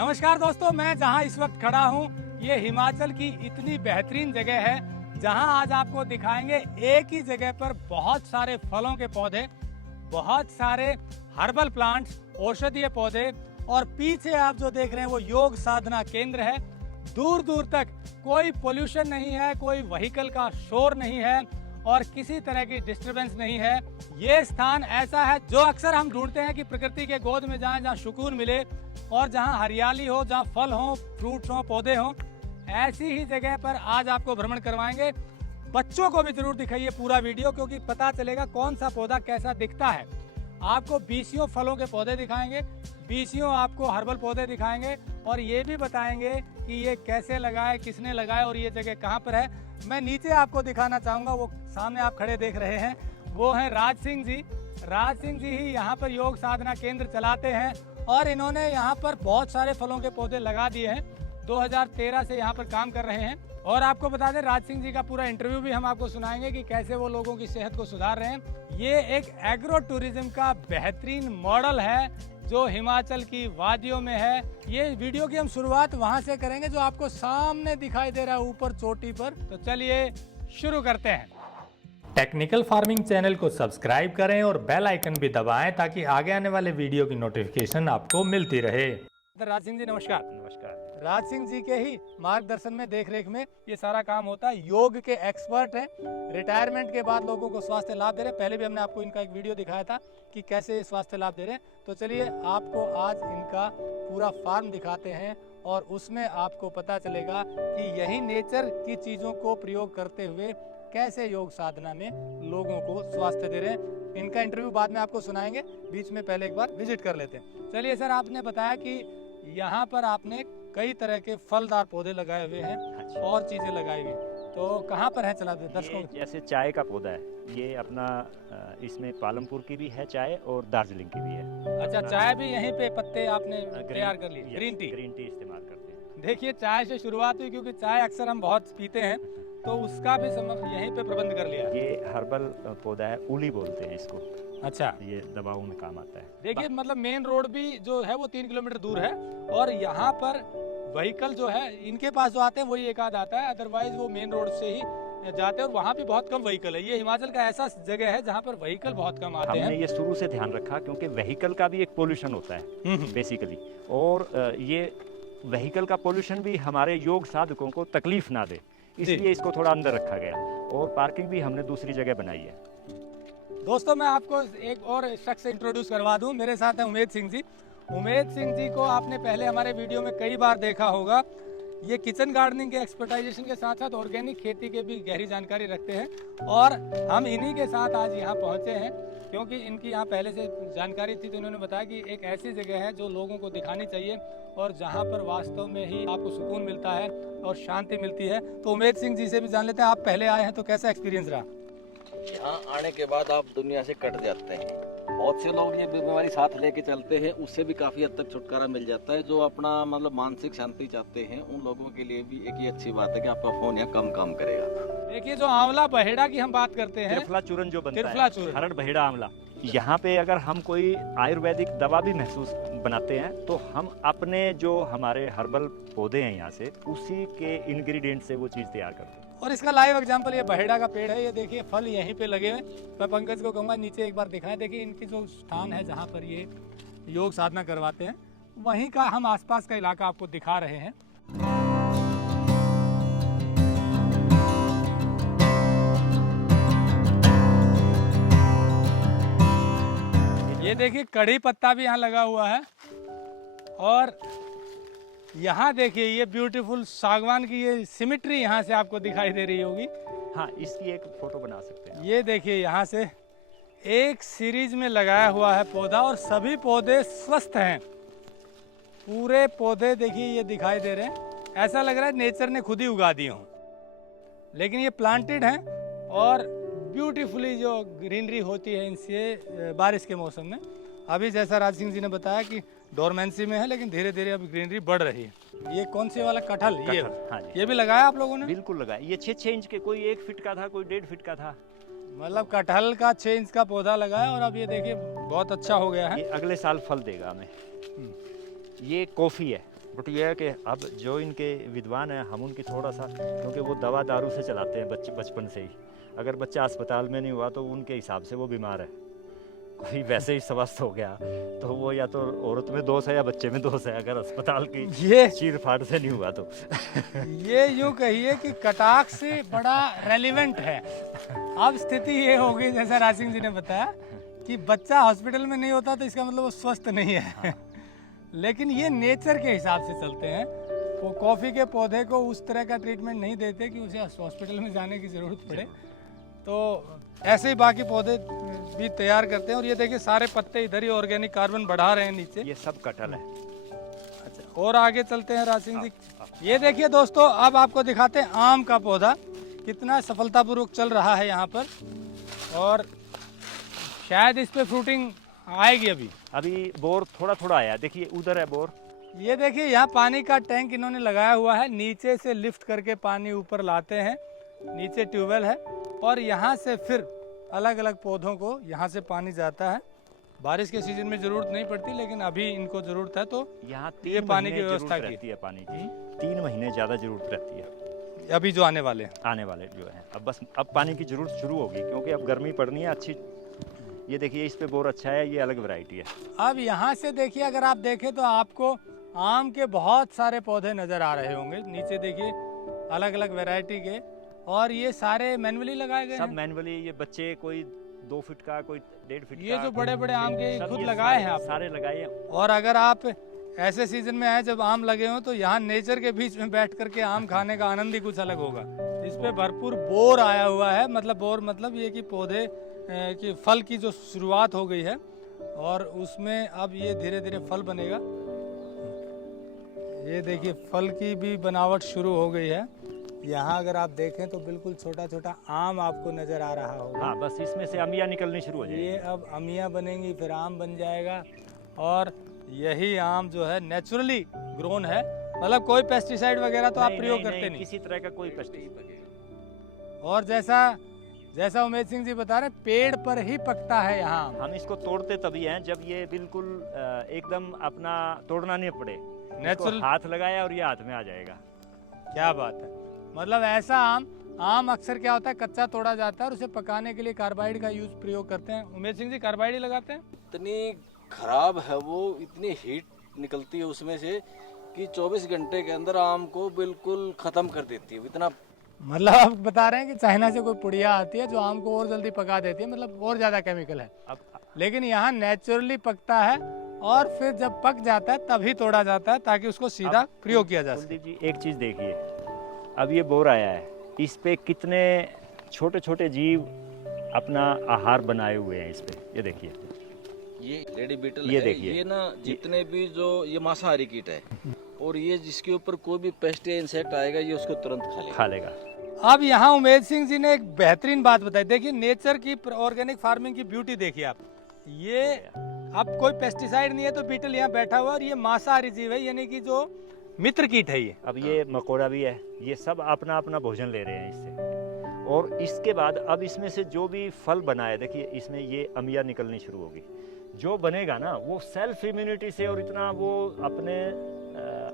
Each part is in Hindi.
नमस्कार दोस्तों, मैं जहां इस वक्त खड़ा हूं ये हिमाचल की इतनी बेहतरीन जगह है जहां आज आपको दिखाएंगे एक ही जगह पर बहुत सारे फलों के पौधे, बहुत सारे हर्बल प्लांट्स, औषधीय पौधे और पीछे आप जो देख रहे हैं वो योग साधना केंद्र है। दूर दूर तक कोई पोल्यूशन नहीं है, कोई व्हीकल का शोर नहीं है और किसी तरह की डिस्टरबेंस नहीं है। ये स्थान ऐसा है जो अक्सर हम ढूंढते हैं कि प्रकृति के गोद में जाएं, जहाँ सुकून मिले और जहाँ हरियाली हो, जहाँ फल हो, फ्रूट्स हो, पौधे हो। ऐसी ही जगह पर आज आपको भ्रमण करवाएंगे। बच्चों को भी जरूर दिखाइए पूरा वीडियो, क्योंकि पता चलेगा कौन सा पौधा कैसा दिखता है। आपको बीसियों फलों के पौधे दिखाएंगे, बीसियों आपको हर्बल पौधे दिखाएंगे और ये भी बताएंगे कि ये कैसे लगाए, किसने लगाए और ये जगह कहाँ पर है। मैं नीचे आपको दिखाना चाहूँगा, वो सामने आप खड़े देख रहे हैं वो हैं राज सिंह जी। राज सिंह जी ही यहाँ पर योग साधना केंद्र चलाते हैं और इन्होंने यहाँ पर बहुत सारे फलों के पौधे लगा दिए हैं। 2013 से यहाँ पर काम कर रहे हैं और आपको बता दें राज सिंह जी का पूरा इंटरव्यू भी हम आपको सुनाएंगे कि कैसे वो लोगों की सेहत को सुधार रहे हैं। ये एक एग्रो टूरिज्म का बेहतरीन मॉडल है जो हिमाचल की वादियों में है। ये वीडियो की हम शुरुआत वहाँ से करेंगे जो आपको सामने दिखाई दे रहा है ऊपर चोटी पर। तो चलिए शुरू करते हैं। टेक्निकल फार्मिंग चैनल को सब्सक्राइब करें और बेल आइकन भी दबाएं ताकि आगे आने वाले वीडियो की नोटिफिकेशन आपको मिलती रहे। राज सिंह जी नमस्कार। नमस्कार। राज सिंह जी के ही मार्गदर्शन में, देख रेख में ये सारा काम होता है। योग के एक्सपर्ट हैं, रिटायरमेंट के बाद लोगों को स्वास्थ्य लाभ दे रहे हैं। पहले भी हमने आपको इनका एक वीडियो दिखाया था कि कैसे स्वास्थ्य लाभ दे रहे हैं। तो चलिए आपको आज इनका पूरा फार्म दिखाते हैं और उसमें आपको पता चलेगा कि यही नेचर की चीज़ों को प्रयोग करते हुए कैसे योग साधना में लोगों को स्वास्थ्य दे रहे हैं। इनका इंटरव्यू बाद में आपको सुनाएंगे, बीच में पहले एक बार विजिट कर लेते हैं। चलिए सर, आपने बताया कि यहाँ पर आपने कई तरह के फलदार पौधे लगाए हुए हैं और चीज़ें लगाई हुई, तो कहाँ पर है चला दे दर्शकों? जैसे चाय का पौधा है, ये अपना इसमें पालमपुर की भी है चाय और दार्जिलिंग की भी है। अच्छा, चाय भी यहीं पे पत्ते आपने तैयार कर लिए? ग्रीन टी इस्तेमाल करते हैं। देखिए, चाय से शुरुआत हुई क्योंकि चाय अक्सर हम बहुत पीते हैं, तो उसका भी यहीं पे प्रबंध कर लिया। ये हर्बल पौधा है, उली बोलते हैं इसको। अच्छा, ये दवाओं में काम आता है। देखिए मतलब मेन रोड भी जो है वो 3 किलोमीटर दूर है और यहाँ पर व्हीकल जो है इनके पास जो आते हैं वही एक आध आता है, अदरवाइज वो मेन रोड से ही जाते हैं और वहाँ भी बहुत कम व्हीकल है। ये हिमाचल का ऐसा जगह है जहाँ पर व्हीकल बहुत कम आते हैं। हमने ये शुरू से ध्यान रखा क्योंकि व्हीकल का भी एक पोल्यूशन होता है बेसिकली, और ये व्हीकल का पोल्यूशन भी हमारे योग साधकों को तकलीफ ना दे, इसलिए इसको थोड़ा अंदर रखा गया और पार्किंग भी हमने दूसरी जगह बनाई है। दोस्तों, मैं आपको एक और शख्स इंट्रोड्यूस करवा दूं। मेरे साथ है उमेद सिंह जी। उमेद सिंह जी को आपने पहले हमारे वीडियो में कई बार देखा होगा। ये किचन गार्डनिंग के एक्सपर्टाइजेशन के साथ साथ ऑर्गेनिक खेती के भी गहरी जानकारी रखते हैं और हम इन्हीं के साथ आज यहाँ पहुँचे हैं क्योंकि इनकी यहाँ पहले से जानकारी थी। तो इन्होंने बताया कि एक ऐसी जगह है जो लोगों को दिखानी चाहिए और जहाँ पर वास्तव में ही आपको सुकून मिलता है और शांति मिलती है। तो उमेद सिंह जी से भी जान लेते हैं, आप पहले आए हैं तो कैसा एक्सपीरियंस रहा? यहाँ आने के बाद आप दुनिया से कट जाते हैं। बहुत से लोग ये बीमारी साथ लेके चलते हैं, उससे भी काफ़ी हद तक छुटकारा मिल जाता है। जो अपना मतलब मानसिक शांति चाहते हैं उन लोगों के लिए भी एक ही अच्छी बात है कि आपका फ़ोन यहाँ कम काम करेगा। देखिए, जो आंवला बहेड़ा की हम बात करते हैं, त्रिफला चूर्ण जो बनता है, त्रिफला चूर्ण, हरड़ बहेड़ा आंवला, यहाँ पे अगर हम कोई आयुर्वेदिक दवा भी महसूस बनाते हैं तो हम अपने जो हमारे हर्बल पौधे हैं यहाँ से उसी के इंग्रेडिएंट से वो चीज़ तैयार करते हैं। और इसका लाइव एग्जांपल ये बहेड़ा का पेड़ है। ये देखिए फल यहीं पे लगे हुए। मैं पंकज को कहूँगा नीचे एक बार दिखाएं। देखिए इनकी जो स्थान है जहाँ पर ये योग साधना करवाते हैं, वहीं का हम आसपास का इलाका आपको दिखा रहे हैं। ये देखिए कड़ी पत्ता भी यहाँ लगा हुआ है और यहाँ देखिए ये ब्यूटीफुल सागवान की ये सिमेट्री यहाँ से आपको दिखाई दे रही होगी। हाँ, इसकी एक फोटो बना सकते हैं। ये देखिए यहाँ से एक सीरीज में लगाया हुआ है पौधा और सभी पौधे स्वस्थ हैं। पूरे पौधे देखिए ये दिखाई दे रहे हैं, ऐसा लग रहा है नेचर ने खुद ही उगा दिए हों, लेकिन ये प्लांटेड हैं और ब्यूटीफुली जो ग्रीनरी होती है इनसे बारिश के मौसम में। अभी जैसा राज सिंह जी ने बताया कि डोरमेंसी में है, लेकिन धीरे धीरे अब ग्रीनरी बढ़ रही है। ये कौन से वाला कटहल? ये हाँ जी, ये भी लगाया आप लोगों ने? बिल्कुल लगाया। ये 6 इंच के, कोई 1 फीट का था, कोई 1.5 फीट का था। मतलब कटहल का 6 इंच का पौधा लगाया और अब ये देखिए बहुत अच्छा हो गया है। ये अगले साल फल देगा हमें। ये कॉफ़ी है, बट ये है कि अब जो इनके विद्वान हैं हम उनकी थोड़ा सा, क्योंकि वो दवा दारू से चलाते हैं बचपन से ही। अगर बच्चा अस्पताल में नहीं हुआ तो उनके हिसाब से वो बीमार है। कोई वैसे ही स्वस्थ हो गया तो वो या तो औरत में दोष है या बच्चे में दोष है, अगर अस्पताल की ये चीर फाड़ से नहीं हुआ तो। ये यूं कहिए कि कटाक्ष से बड़ा रेलिवेंट है। अब स्थिति ये हो गई जैसा राज सिंह जी ने बताया कि बच्चा हॉस्पिटल में नहीं होता तो इसका मतलब वो स्वस्थ नहीं है। लेकिन ये नेचर के हिसाब से चलते हैं। वो कॉफ़ी के पौधे को उस तरह का ट्रीटमेंट नहीं देते कि उसे हॉस्पिटल में जाने की ज़रूरत पड़े। तो ऐसे ही बाकी पौधे भी तैयार करते हैं। और ये देखिए सारे पत्ते इधर ही ऑर्गेनिक कार्बन बढ़ा रहे हैं नीचे। ये सब कटहल है। अच्छा, और आगे चलते हैं राज सिंह जी। ये देखिए दोस्तों, अब आपको दिखाते हैं आम का पौधा कितना सफलतापूर्वक चल रहा है यहाँ पर। और शायद इस पे फ्रूटिंग आएगी अभी बोर थोड़ा थोड़ा आया, देखिए उधर है बोर। ये देखिए यहाँ पानी का टैंक इन्होंने लगाया हुआ है, नीचे से लिफ्ट करके पानी ऊपर लाते हैं। नीचे ट्यूबवेल है और यहाँ से फिर अलग अलग पौधों को यहाँ से पानी जाता है। बारिश के सीजन में जरूरत नहीं पड़ती, लेकिन अभी इनको जरूरत है तो यहाँ ये पानी की व्यवस्था की रहती है। पानी की 3 महीने ज़्यादा जरूरत रहती है। अभी जो आने वाले जो हैं अब पानी की जरूरत शुरू होगी, क्योंकि अब गर्मी पड़नी है अच्छी। ये देखिए इस पे बोर अच्छा है, ये अलग वैरायटी है। अब यहाँ से देखिए, अगर आप देखें तो आपको आम के बहुत सारे पौधे नजर आ रहे होंगे। नीचे देखिए अलग अलग वैरायटी के, और ये सारे मैनुअली लगाए गए सब मैनुअली। ये बच्चे कोई 2 फीट का, कोई 1.5 फीट ये का, जो बड़े बड़े आम के खुद ये लगाए हैं आप सारे लगाए हैं। और अगर आप ऐसे सीजन में आए जब आम लगे हों तो यहाँ नेचर के बीच में बैठ करके आम खाने का आनंद ही कुछ अलग होगा। इस पे भरपूर बोर आया हुआ है। बोर मतलब ये कि पौधे कि फल की जो शुरुआत हो गई है और उसमें अब ये धीरे धीरे फल बनेगा। ये देखिए फल की भी बनावट शुरू हो गई है। यहाँ अगर आप देखें तो बिल्कुल छोटा छोटा आम आपको नजर आ रहा होगा। हाँ, बस इसमें से अमिया निकलनी शुरू हो जाएगी। ये अब अमियाँ बनेंगी, फिर आम बन जाएगा। और यही आम जो है नेचुरली ग्रोन है, मतलब कोई पेस्टिसाइड वगैरह तो आप प्रयोग करते नहीं, किसी तरह का कोई पेस्टिसाइड। और जैसा उमेश सिंह जी बता रहे हैं, पेड़ पर ही पकता है यहाँ। हम इसको तोड़ते तभी हैं जब ये बिल्कुल एकदम अपना तोड़ना नहीं पड़े। नेचुरल हाथ लगाया और ये हाथ में आ जाएगा। क्या बात है। मतलब ऐसा आम अक्सर क्या होता है, कच्चा तोड़ा जाता है और उसे पकाने के लिए कार्बाइड का यूज प्रयोग करते हैं। उमेश सिंह जी कार्बाइड ही लगाते हैं। इतनी खराब है वो, इतनी हीट निकलती है उसमें से कि 24 घंटे के अंदर आम को बिल्कुल खत्म कर देती है। इतना मतलब आप बता रहे हैं कि चाइना से कोई पुड़िया आती है जो आम को और जल्दी पका देती है, मतलब और ज्यादा केमिकल है। लेकिन यहाँ नेचुरली पकता है और फिर जब पक जाता है तभी तोड़ा जाता है ताकि उसको सीधा प्रयोग किया जा सके। कुलदीप जी एक चीज देखिए, अब ये बोर आया है, इस पे कितने छोटे छोटे जीव अपना आहार बनाए हुए हैं इस पे। ये देखिए, ये लेडी बीटल ये है। देखिए, ये ना जितने भी जो ये मांसाहारी कीट है, और ये जिसके ऊपर कोई भी पेस्ट या इंसेक्ट आएगा ये उसको तुरंत खा लेगा। अब यहाँ उमेश सिंह जी ने एक बेहतरीन बात बताई। देखिए नेचर की ऑर्गेनिक फार्मिंग की ब्यूटी देखिए आप। ये अब कोई पेस्टिसाइड नहीं है तो बीटल यहाँ बैठा हुआ, और ये मांसाहारी जीव है, यानी कि जो मित्र कीट है ये। अब ये मकोड़ा भी है, ये सब अपना अपना भोजन ले रहे हैं इससे। और इसके बाद अब इसमें से जो भी फल बना है, देखिए इसमें ये अमिया निकलनी शुरू होगी। जो बनेगा ना वो सेल्फ इम्यूनिटी से और इतना वो अपने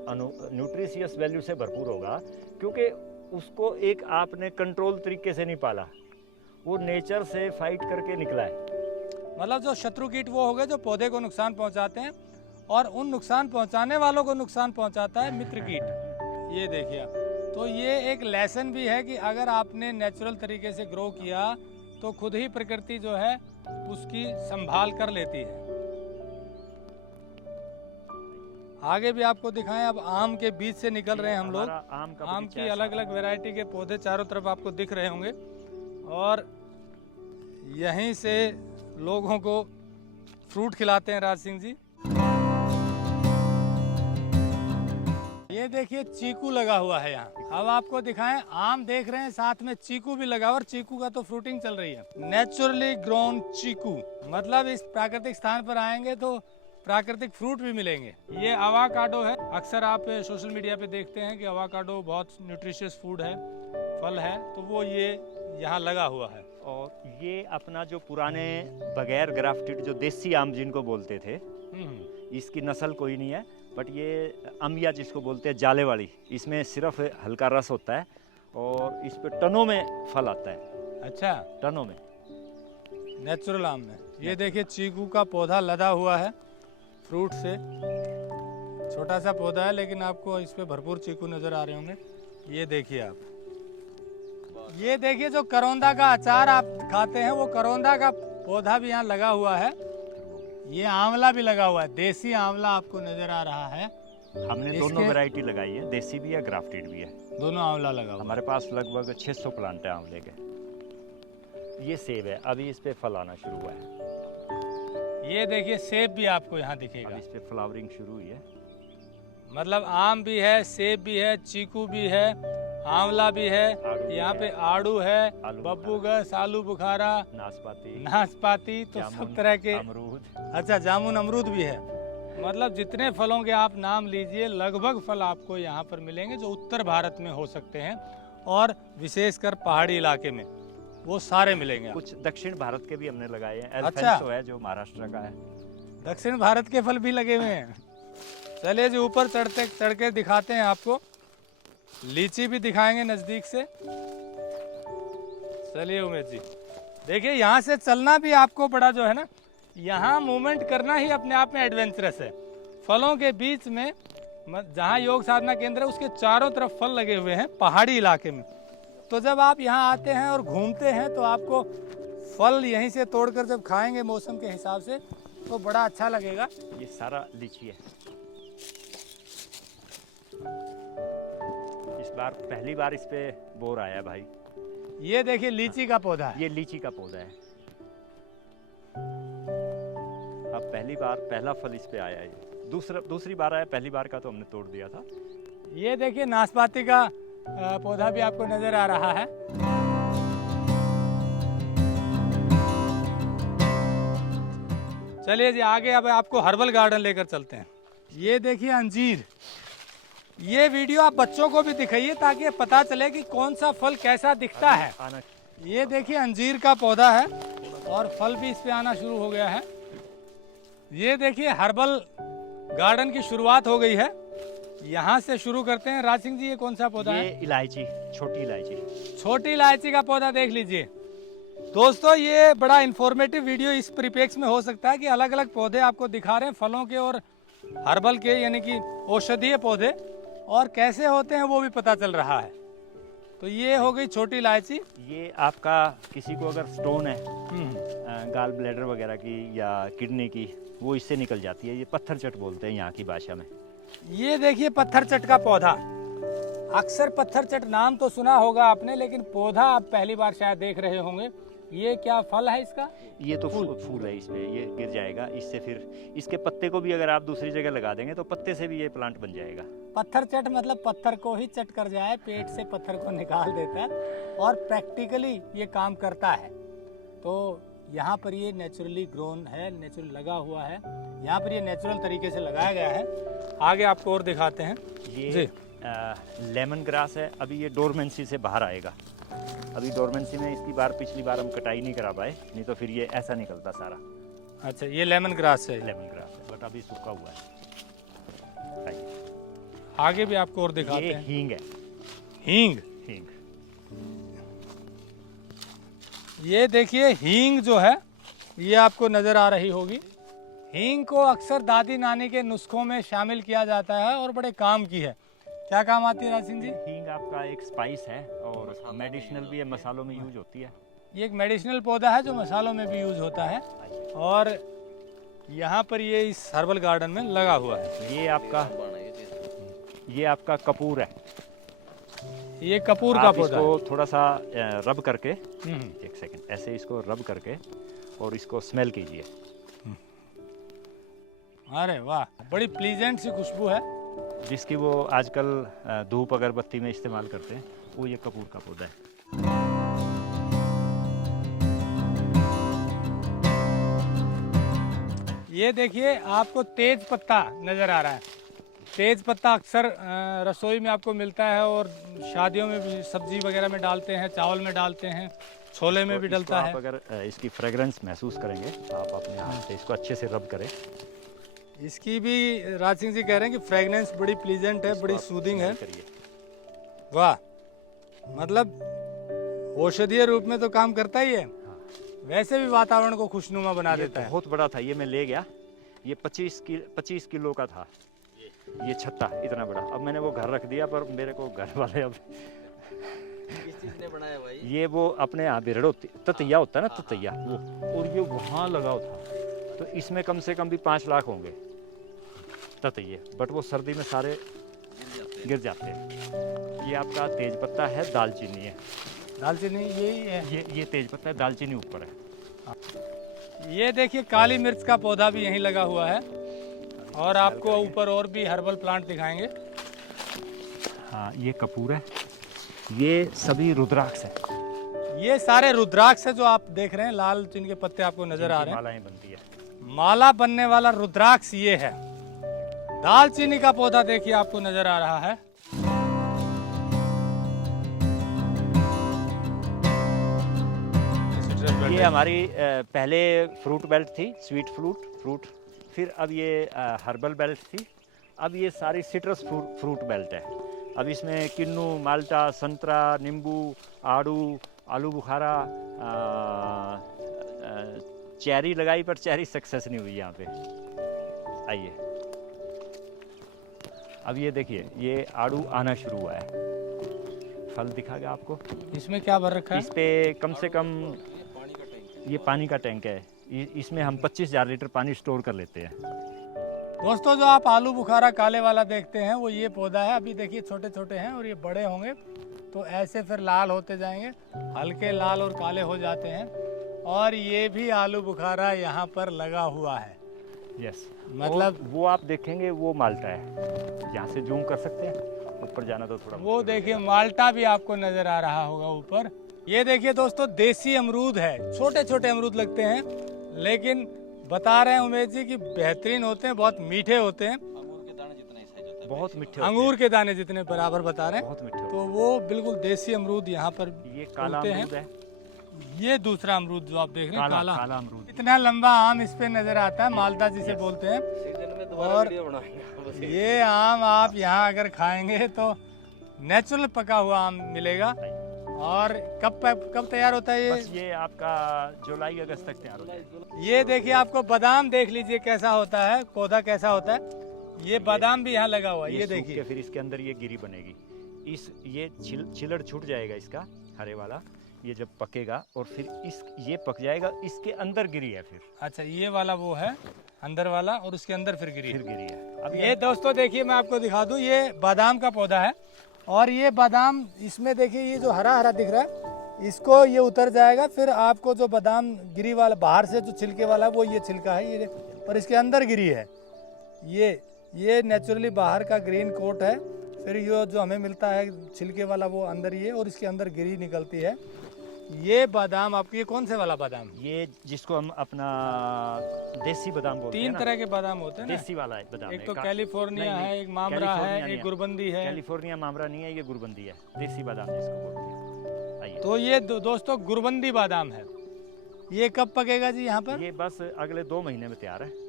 न्यूट्रिशियस वैल्यू से भरपूर होगा, क्योंकि उसको एक आपने कंट्रोल तरीके से नहीं पाला, वो नेचर से फाइट करके निकला है। मतलब जो शत्रु कीट वो हो गए जो पौधे को नुकसान पहुंचाते हैं, और उन नुकसान पहुंचाने वालों को नुकसान पहुंचाता है मित्र कीट। ये देखिए, तो ये एक लेसन भी है कि अगर आपने नेचुरल तरीके से ग्रो किया तो खुद ही प्रकृति जो है उसकी संभाल कर लेती है। आगे भी आपको दिखाएं। अब आम के बीच से निकल रहे हैं हम लोग। आम की अलग अलग वैरायटी के पौधे चारों तरफ आपको दिख रहे होंगे, और यहीं से लोगों को फ्रूट खिलाते हैं राज सिंह जी। ये देखिए चीकू लगा हुआ है यहाँ। अब आपको दिखाएं, आम देख रहे हैं, साथ में चीकू भी लगा, और चीकू का तो फ्रूटिंग चल रही है। नेचुरली ग्रोन चीकू, मतलब इस प्राकृतिक स्थान पर आएंगे तो प्राकृतिक फ्रूट भी मिलेंगे। ये अवाकाडो है। अक्सर आप सोशल मीडिया पे देखते हैं कि अवाकाडो बहुत न्यूट्रिशियस फूड है, फल है, तो वो ये यहाँ लगा हुआ है। और ये अपना जो पुराने बगैर ग्राफ्टेड जो देसी आम जिनको बोलते थे, इसकी नस्ल कोई नहीं है, बट ये अमिया जिसको बोलते हैं जाले वाली, इसमें सिर्फ हल्का रस होता है और इस पे टनों में फल आता है। अच्छा, टनों में नेचुरल आम में। ये देखिए चीकू का पौधा लदा हुआ है फ्रूट से। छोटा सा पौधा है लेकिन आपको इस पे भरपूर चीकू नजर आ रहे होंगे। ये देखिए आप, ये देखिए जो करौंदा का अचार आप खाते हैं वो करौंदा का पौधा भी यहाँ लगा हुआ है। ये आंवला भी लगा हुआ है, देसी आंवला आपको नजर आ रहा है। हमने दोनों वैरायटी लगाई है, देसी भी है ग्राफ्टेड भी है। दोनों आंवला लगा हुआ है। हमारे पास लगभग 600 प्लांट है आंवले के। ये सेब है, अभी इस पे फल आना शुरू हुआ है। ये देखिए सेब भी आपको यहाँ दिखेगा। अभी इस पे फ्लावरिंग शुरू हुई है। मतलब आम भी है, सेब भी है, चीकू भी है, आंवला भी है, यहाँ पे आड़ू है, बब्बू गस, आलू बुखारा, नाशपाती, तो सब तरह के अमरूद। अच्छा, जामुन अमरूद भी है। मतलब जितने फलों के आप नाम लीजिए लगभग फल आपको यहाँ पर मिलेंगे जो उत्तर भारत में हो सकते हैं और विशेषकर पहाड़ी इलाके में वो सारे मिलेंगे। कुछ दक्षिण भारत के भी हमने लगाए हैं। अच्छा। एल्फेंसो है जो महाराष्ट्र का है। दक्षिण भारत के फल भी लगे हुए हैं। चलिए जी, ऊपर चढ़ के दिखाते हैं आपको। लीची भी दिखाएंगे नजदीक से। चलिए उमेश जी, देखिए यहाँ से चलना भी आपको बड़ा जो है ना, यहाँ मूवमेंट करना ही अपने आप में एडवेंचरस है। फलों के बीच में जहाँ योग साधना केंद्र है उसके चारों तरफ फल लगे हुए हैं पहाड़ी इलाके में। तो जब आप यहाँ आते हैं और घूमते हैं तो आपको फल यहीं से तोड़कर जब खाएंगे मौसम के हिसाब से तो बड़ा अच्छा लगेगा। ये सारा लीची है। इस बार पहली बार इस पे बोर आया भाई। ये देखिए लीची का पौधा है। ये लीची का पौधा है। अब पहली बार पहला फल इस पे आया है। दूसरी बार आया, पहली बार का तो हमने तोड़ दिया था। ये देखिए नाशपाती का पौधा भी आपको नजर आ रहा है। चलिए जी आगे अब आपको हर्बल गार्डन लेकर चलते हैं। ये देखिए अंजीर। ये वीडियो आप बच्चों को भी दिखाइए ताकि पता चले कि कौन सा फल कैसा दिखता है। ये देखिए अंजीर का पौधा है और फल भी इस पे आना शुरू हो गया है। ये देखिए हर्बल गार्डन की शुरुआत हो गई है। यहाँ से शुरू करते हैं। राज सिंह जी, ये कौन सा पौधा है? ये इलायची, छोटी इलायची। छोटी इलायची का पौधा देख लीजिए दोस्तों। ये बड़ा इंफॉर्मेटिव वीडियो इस परिप्रेक्ष्य में हो सकता है कि अलग अलग पौधे आपको दिखा रहे हैं, फलों के और हर्बल के, यानी कि औषधीय पौधे, और कैसे होते हैं वो भी पता चल रहा है। तो ये हो गई छोटी इलायची। ये आपका किसी को अगर स्टोन है गाल ब्लैडर वगैरह की या किडनी की, वो इससे निकल जाती है। ये पत्थर चट बोलते हैं यहाँ की भाषा में। ये देखिए पत्थर चट का पौधा। अक्सर पत्थर चट नाम तो सुना होगा आपने, लेकिन पौधा आप पहली बार शायद देख रहे होंगे। ये क्या फल है इसका? ये तो फूल है इसमें, ये गिर जाएगा। इससे फिर इसके पत्ते को भी अगर आप दूसरी जगह लगा देंगे तो पत्ते से भी ये प्लांट बन जाएगा। पत्थर चट मतलब पत्थर को ही चट कर जाए, पेट से पत्थर को निकाल देता है और प्रैक्टिकली ये काम करता है। तो यहाँ पर ये नेचुरली ग्रोन है, नेचुरल लगा हुआ है। यहाँ पर ये नेचुरल तरीके से लगाया गया है। आगे आपको और दिखाते हैं। ये लेमन ग्रास है। अभी ये डोरमेंसी से बाहर आएगा। अभी डोरमेंसी में इसकी पिछली बार हम कटाई नहीं करा पाए, नहीं तो फिर ये ऐसा निकलता सारा। अच्छा, ये लेमन ग्रास है। लेमन ग्रास है, बट अभी सूखा हुआ है। आगे भी आपको और दिखाते हैं। हींग है। हींग। ये देखिए हींग जो है ये आपको नजर आ रही होगी। हींग को अक्सर दादी नानी के नुस्खों में शामिल किया जाता है और बड़े काम की है। क्या काम आती है राज सिंह जी? हींग आपका एक स्पाइस है और मेडिसिनल भी है, मसालों में यूज होती है। ये एक मेडिसिनल पौधा है जो मसालों में भी यूज होता है और यहाँ पर ये इस हर्बल गार्डन में लगा हुआ है। ये आपका कपूर है। ये कपूर का पौधा। इसको थोड़ा सा रब करके, एक सेकंड, ऐसे इसको रब करके और इसको स्मेल कीजिए। अरे वाह, बड़ी प्लीजेंट सी खुशबू है। जिसकी वो आजकल धूप अगरबत्ती में इस्तेमाल करते हैं, वो ये कपूर का पौधा है। ये देखिए आपको तेज पत्ता नजर आ रहा है। तेज पत्ता अक्सर रसोई में आपको मिलता है और शादियों में भी सब्जी वगैरह में डालते हैं, चावल में डालते हैं, छोले में भी डलता है। अगर इसकी फ्रेग्रेंस महसूस करेंगे तो आप अपने हाथ से इसको अच्छे से रब करें। इसकी भी राज सिंह जी कह रहे हैं कि फ्रेगनेंस बड़ी प्लीजेंट है, बड़ी सूदिंग है। करिए। वाह, मतलब औषधीय रूप में तो काम करता ही है, हाँ। वैसे भी वातावरण को खुशनुमा बना ये देता है। बहुत बड़ा था, ये मैं ले गया, ये 25 किलो का था ये छत्ता, इतना बड़ा। अब मैंने वो घर रख दिया, पर मेरे को घर वाले अब किस चीज ने बनाया भाई? ये वो अपने यहाँ बिरड़ होती, ततैया होता है ना, ततैया वो, और ये वहाँ लगाव था, तो इसमें कम से कम भी 5 लाख होंगे ततैये, बट वो सर्दी में सारे गिर जाते हैं। ये आपका तेज पत्ता है, दालचीनी है, दालचीनी यही है। ये तेज पत्ता है, दालचीनी ऊपर है। ये देखिए काली मिर्च का पौधा भी यहीं लगा हुआ है, और आपको ऊपर और भी हर्बल प्लांट दिखाएंगे। हाँ, ये कपूर है, ये सभी रुद्राक्ष है। ये सारे रुद्राक्ष है जो आप देख रहे हैं, लाल जिनके पत्ते आपको नजर आ रहे हैं। मालाएं बनती है। माला बनने वाला रुद्राक्ष ये है। दालचीनी का पौधा देखिए आपको नजर आ रहा है। ये हमारी पहले फ्रूट बेल्ट थी, स्वीट फ्रूट, फिर अब ये हर्बल बेल्ट थी, अब ये सारी सिट्रस फ्रूट बेल्ट है। अब इसमें किन्नू, माल्टा, संतरा, नींबू, आड़ू, आलू बुखारा, चेरी लगाई, पर चेरी सक्सेस नहीं हुई यहाँ पे। आइए, अब ये देखिए, ये आड़ू आना शुरू हुआ है, फल दिखागा आपको। इसमें क्या भर रखा है? इस पे कम से कम ये पानी का टैंक है, इसमें हम 25,000 लीटर पानी स्टोर कर लेते हैं। दोस्तों, जो आप आलू बुखारा काले वाला देखते हैं वो ये पौधा है। अभी देखिए छोटे छोटे हैं, और ये बड़े होंगे तो ऐसे फिर लाल होते जाएंगे, हल्के लाल और काले हो जाते हैं। और ये भी आलू बुखारा यहाँ पर लगा हुआ है। यस, मतलब वो आप देखेंगे वो माल्टा है, यहाँ से जूम कर सकते हैं, ऊपर जाना तो थोड़ा वो देखिए माल्टा भी आपको नजर आ रहा होगा ऊपर। ये देखिए दोस्तों, देसी अमरूद है, छोटे छोटे अमरूद लगते हैं, लेकिन बता रहे हैं उमेश जी कि बेहतरीन होते हैं, बहुत मीठे होते हैं। अंगूर के दाने जितना ही साइज होता है, बहुत मीठे अंगूर के दाने जितने बराबर बता रहे हैं, बहुत मीठे होते तो वो बिल्कुल देसी अमरूद यहाँ पर हैं। ये काला होते हैं। अमरूद है, ये दूसरा अमरूद जो आप देख रहे हैं, काला काला अमरूद। इतना लंबा आम इस पे नजर आता है, मालदा जिसे बोलते हैं। सीजन में दोबारा और वीडियो बनाएंगे। ये आम आप यहाँ अगर खाएंगे तो नेचुरल पका हुआ आम मिलेगा। और कब तैयार होता है बस ये? ये आपका जुलाई अगस्त तक तैयार हो जाएगा। ये देखिए, आपको बादाम देख लीजिए कैसा होता है, पौधा कैसा होता है। ये बादाम भी यहाँ लगा हुआ है, ये सूख के देखिए। फिर इसके अंदर ये गिरी बनेगी, ये छिलड़ छूट जाएगा इसका, हरे वाला, ये जब पकेगा और फिर ये पक जाएगा, इसके अंदर गिरी है फिर। अच्छा, ये वाला वो है अंदर वाला, और उसके अंदर फिर गिरी है। फिर गिरी है। अब ये दोस्तों देखिए, मैं आपको दिखा दूं, ये बादाम का पौधा है। और ये बादाम, इसमें देखिए ये जो हरा हरा दिख रहा है, इसको ये उतर जाएगा, फिर आपको जो बादाम गिरी वाला बाहर से जो छिलके वाला वो ये छिलका है ये, और इसके अंदर गिरी है। ये नेचुरली बाहर का ग्रीन कोट है, फिर ये जो हमें मिलता है छिलके वाला वो अंदर ये, और इसके अंदर गिरी निकलती है। ये बादाम आपको, ये कौन से वाला बादाम? ये जिसको हम अपना देसी बादाम बोलते हैं 3 ना, तरह के बादाम होते हैं ना। देसी वाला है बादाम एक है। तो कैलिफोर्निया नहीं, है, एक मामरा कैलिफोर्निया है, नहीं एक है। गुरबंदी है। कैलिफोर्निया मामरा नहीं है, ये गुरबंदी है, देसी बादाम जिसको बोलते हैं। आइए, तो ये दोस्तों गुरबंदी बादाम है। ये कब पकेगा जी यहाँ पर? ये बस अगले 2 महीने में तैयार है।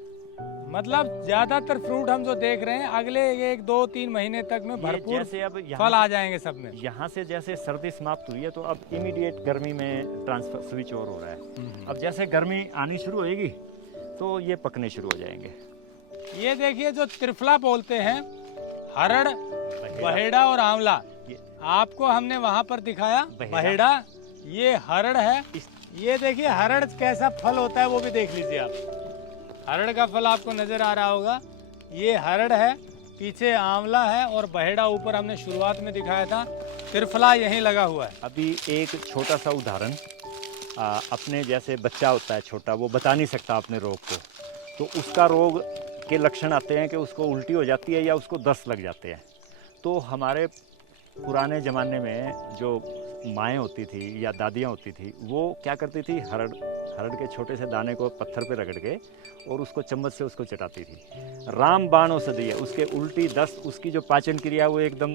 मतलब ज्यादातर फ्रूट हम जो देख रहे हैं अगले 1-2-3 महीने तक में ये भरपूर जैसे अब फल आ जाएंगे सब में। यहाँ से जैसे सर्दी समाप्त हुई है, तो अब इमीडिएट गर्मी में ट्रांसफर स्विच ओवर हो रहा है। अब जैसे गर्मी आनी शुरू होएगी तो ये पकने शुरू हो जाएंगे। ये देखिए, जो त्रिफला बोलते हैं, हरड़, बहेड़ा और आंवला, आपको हमने वहां पर दिखाया। बहेड़ा, ये हरड़ है। ये देखिए हरड़ कैसा फल होता है वो भी देख लीजिए आप। हरड़ का फल आपको नजर आ रहा होगा, ये हरड़ है, पीछे आंवला है, और बहेड़ा ऊपर हमने शुरुआत में दिखाया था। त्रिफला यहीं लगा हुआ है। अभी एक छोटा सा उदाहरण, अपने जैसे बच्चा होता है छोटा, वो बता नहीं सकता अपने रोग को, तो उसका रोग के लक्षण आते हैं कि उसको उल्टी हो जाती है या उसको दस्त लग जाते हैं। तो हमारे पुराने ज़माने में जो माएँ होती थी या दादियाँ होती थी, वो क्या करती थी, हरड़ के छोटे से दाने को पत्थर पे रगड़ के और उसको चम्मच से उसको चटाती थी। रामबाण औषधि है, उसके उल्टी दस्त, उसकी जो पाचन क्रिया वो एकदम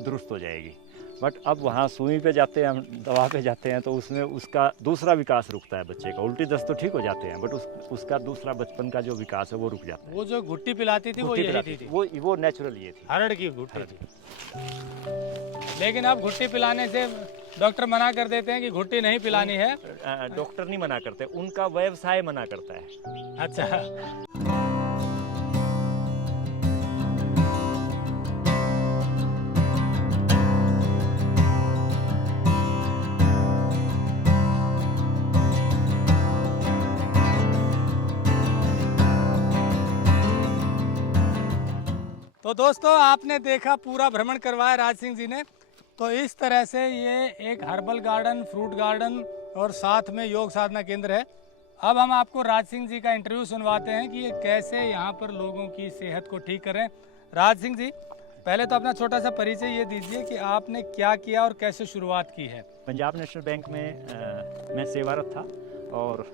दुरुस्त हो जाएगी। बट अब वहाँ सुई पे जाते हैं, हम दवा पे जाते हैं, तो उसमें उसका दूसरा विकास रुकता है बच्चे का। उल्टी दस्त तो ठीक हो जाते हैं, बट उसका दूसरा बचपन का जो विकास है वो रुक जाता है। वो जो घुट्टी पिलाती थी वो घुट्टी यही पिलाती थी, वो नेचुरल ये थी, हरड़ की घुट्टी थी। लेकिन अब घुट्टी पिलाने से डॉक्टर मना कर देते हैं कि घुट्टी नहीं पिलानी है। डॉक्टर नहीं मना करते, उनका व्यवसाय मना करता है। अच्छा, तो दोस्तों आपने देखा, पूरा भ्रमण करवाया राज सिंह जी ने। तो इस तरह से ये एक हर्बल गार्डन, फ्रूट गार्डन और साथ में योग साधना केंद्र है। अब हम आपको राज सिंह जी का इंटरव्यू सुनवाते हैं कि ये कैसे यहाँ पर लोगों की सेहत को ठीक करें। राज सिंह जी, पहले तो अपना छोटा सा परिचय ये दीजिए कि आपने क्या किया और कैसे शुरुआत की है। पंजाब नेशनल बैंक में मैं सेवारत था और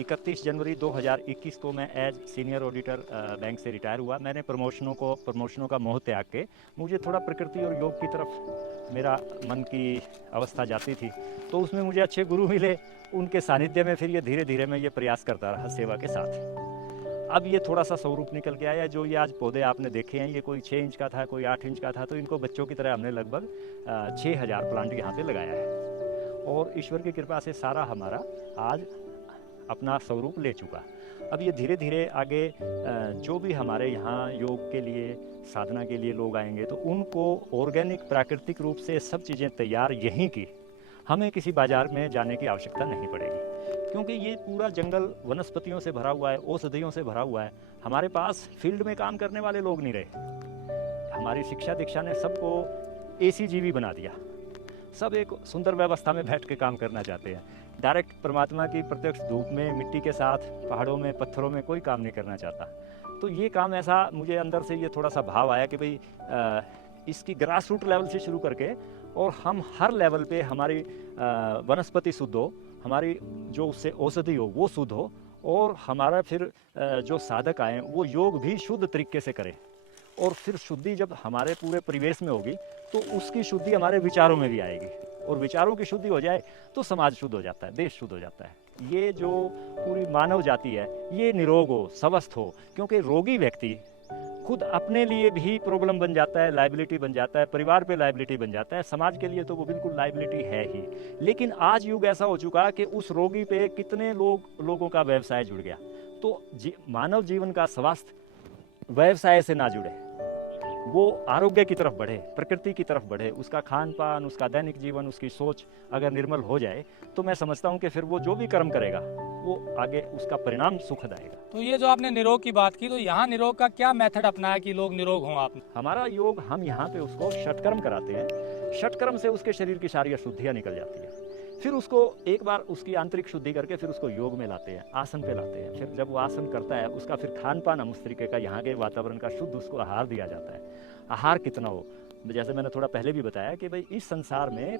31 जनवरी 2021 को मैं एज सीनियर ऑडिटर बैंक से रिटायर हुआ। मैंने प्रमोशनों का मोह त्याग के, मुझे थोड़ा प्रकृति और योग की तरफ मेरा मन की अवस्था जाती थी, तो उसमें मुझे अच्छे गुरु मिले। उनके सानिध्य में फिर ये धीरे धीरे मैं ये प्रयास करता रहा सेवा के साथ। अब ये थोड़ा सा स्वरूप निकल के आया। जो ये आज पौधे आपने देखे हैं, ये कोई 6 इंच का था, कोई 8 इंच का था, तो इनको बच्चों की तरह हमने लगभग 6000 प्लांट यहाँ पे लगाया है और ईश्वर की कृपा से सारा हमारा आज अपना स्वरूप ले चुका। अब ये धीरे धीरे आगे जो भी हमारे यहाँ योग के लिए, साधना के लिए लोग आएंगे, तो उनको ऑर्गेनिक प्राकृतिक रूप से सब चीज़ें तैयार यहीं की, हमें किसी बाजार में जाने की आवश्यकता नहीं पड़ेगी, क्योंकि ये पूरा जंगल वनस्पतियों से भरा हुआ है, औषधियों से भरा हुआ है। हमारे पास फील्ड में काम करने वाले लोग नहीं रहे। हमारी शिक्षा दीक्षा ने सबको एसी जीवी बना दिया। सब एक सुंदर व्यवस्था में बैठ के काम करना चाहते हैं। डायरेक्ट परमात्मा की प्रत्यक्ष धूप में, मिट्टी के साथ, पहाड़ों में, पत्थरों में कोई काम नहीं करना चाहता। तो ये काम ऐसा मुझे अंदर से ये थोड़ा सा भाव आया कि भाई इसकी ग्रास रूट लेवल से शुरू करके और हम हर लेवल पे हमारी वनस्पति शुद्ध हो, हमारी जो उससे औषधि हो वो शुद्ध हो, और हमारा फिर जो साधक आए वो योग भी शुद्ध तरीके से करें। और फिर शुद्धि जब हमारे पूरे परिवेश में होगी तो उसकी शुद्धि हमारे विचारों में भी आएगी, और विचारों की शुद्धि हो जाए तो समाज शुद्ध हो जाता है, देश शुद्ध हो जाता है। ये जो पूरी मानव जाति है ये निरोग हो, स्वस्थ हो, क्योंकि रोगी व्यक्ति खुद अपने लिए भी प्रॉब्लम बन जाता है, लाइबिलिटी बन जाता है, परिवार पे लाइबिलिटी बन जाता है, समाज के लिए तो वो बिल्कुल लाइबिलिटी है ही। लेकिन आज युग ऐसा हो चुका कि उस रोगी पे कितने लोगों का व्यवसाय जुड़ गया। तो मानव जीवन का स्वास्थ्य व्यवसाय से ना जुड़े, वो आरोग्य की तरफ बढ़े, प्रकृति की तरफ बढ़े, उसका खान पान, उसका दैनिक जीवन, उसकी सोच अगर निर्मल हो जाए, तो मैं समझता हूँ कि फिर वो जो भी कर्म करेगा वो आगे उसका परिणाम सुखद आएगा। तो ये जो आपने निरोग की बात की, तो यहाँ निरोग का क्या मेथड अपनाया कि लोग निरोग हों? आपने हमारा योग, हम यहाँ पे उसको षटकर्म कराते हैं। षटकर्म से उसके शरीर की सारी अशुद्धियाँ निकल जाती है। फिर उसको एक बार उसकी आंतरिक शुद्धि करके फिर उसको योग में लाते हैं, आसन पे लाते हैं। फिर जब वो आसन करता है उसका फिर खान पान हम उस तरीके का, यहाँ के वातावरण का शुद्ध उसको आहार दिया जाता है। आहार कितना हो, जैसे मैंने थोड़ा पहले भी बताया कि भाई इस संसार में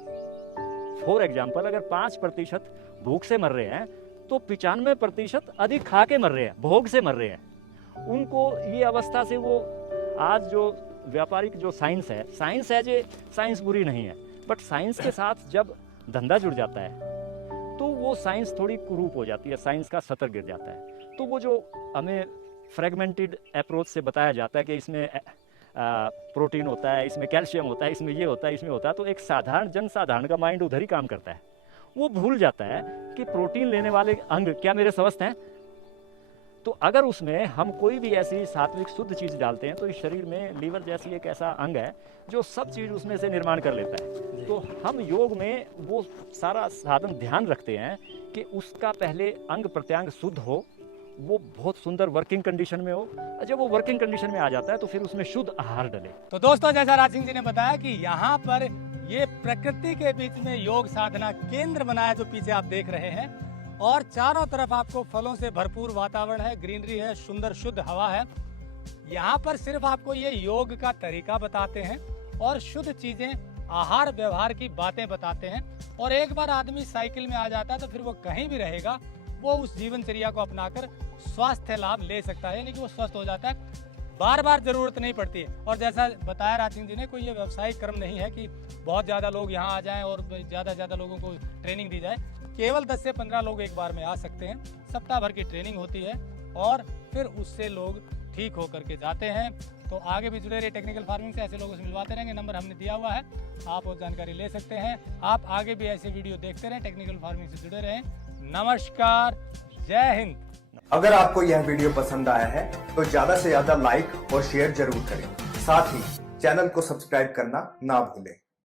फॉर एग्जाम्पल अगर 5% भूख से मर रहे हैं तो 95% अधिक खा के मर रहे हैं, भोग से मर रहे हैं। उनको ये अवस्था से वो आज जो व्यापारिक जो साइंस है साइंस बुरी नहीं है, बट साइंस के साथ जब धंधा जुड़ जाता है तो वो साइंस थोड़ी कुरूप हो जाती है, साइंस का सतर गिर जाता है। तो वो जो हमें फ्रेगमेंटेड अप्रोच से बताया जाता है कि इसमें प्रोटीन होता है, इसमें कैल्शियम होता है, इसमें ये होता है, इसमें होता है, तो एक साधारण जनसाधारण का माइंड उधर ही काम करता है। वो भूल जाता है कि प्रोटीन लेने वाले अंग क्या मेरे स्वस्थ हैं। तो अगर उसमें हम कोई भी ऐसी सात्विक शुद्ध चीज़ डालते हैं तो इस शरीर में लीवर जैसी एक ऐसा अंग है जो सब चीज़ उसमें से निर्माण कर लेता है। तो हम योग में वो सारा साधन ध्यान रखते हैं कि उसका पहले अंग प्रत्यंग शुद्ध हो, वो बहुत सुंदर वर्किंग कंडीशन में हो। जब वो वर्किंग कंडीशन में आ जाता है तो फिर उसमें शुद्ध आहार डले। तो दोस्तों, जैसा राज सिंह जी ने बताया कि यहाँ पर ये प्रकृति के बीच में योग साधना केंद्र बनाया जो पीछे आप देख रहे हैं, और चारों तरफ आपको फलों से भरपूर वातावरण है, ग्रीनरी है, सुंदर शुद्ध हवा है। यहाँ पर सिर्फ आपको ये योग का तरीका बताते हैं और शुद्ध चीजें, आहार व्यवहार की बातें बताते हैं। और एक बार आदमी साइकिल में आ जाता है तो फिर वो कहीं भी रहेगा, वो उस जीवनचर्या को अपनाकर स्वास्थ्य लाभ ले सकता है, यानी कि वो स्वस्थ हो जाता है। बार बार ज़रूरत नहीं पड़ती है। और जैसा बताया राज सिंह जी ने, कोई ये व्यवसायिक क्रम नहीं है कि बहुत ज़्यादा लोग यहाँ आ जाएं और ज़्यादा से ज़्यादा लोगों को ट्रेनिंग दी जाए। केवल 10 से 15 लोग एक बार में आ सकते हैं। सप्ताह भर की ट्रेनिंग होती है और फिर उससे लोग ठीक होकर के जाते हैं। तो आगे भी जुड़े रहिए टेक्निकल फार्मिंग से, ऐसे लोगों से मिलवाते रहेंगे। नंबर हमने दिया हुआ है, आप वो जानकारी ले सकते हैं। आप आगे भी ऐसे वीडियो देखते रहें, टेक्निकल फार्मिंग से जुड़े रहें। नमस्कार, जय हिंद। अगर आपको यह वीडियो पसंद आया है तो ज्यादा से ज्यादा लाइक और शेयर जरूर करें। साथ ही चैनल को सब्सक्राइब करना ना भूलें।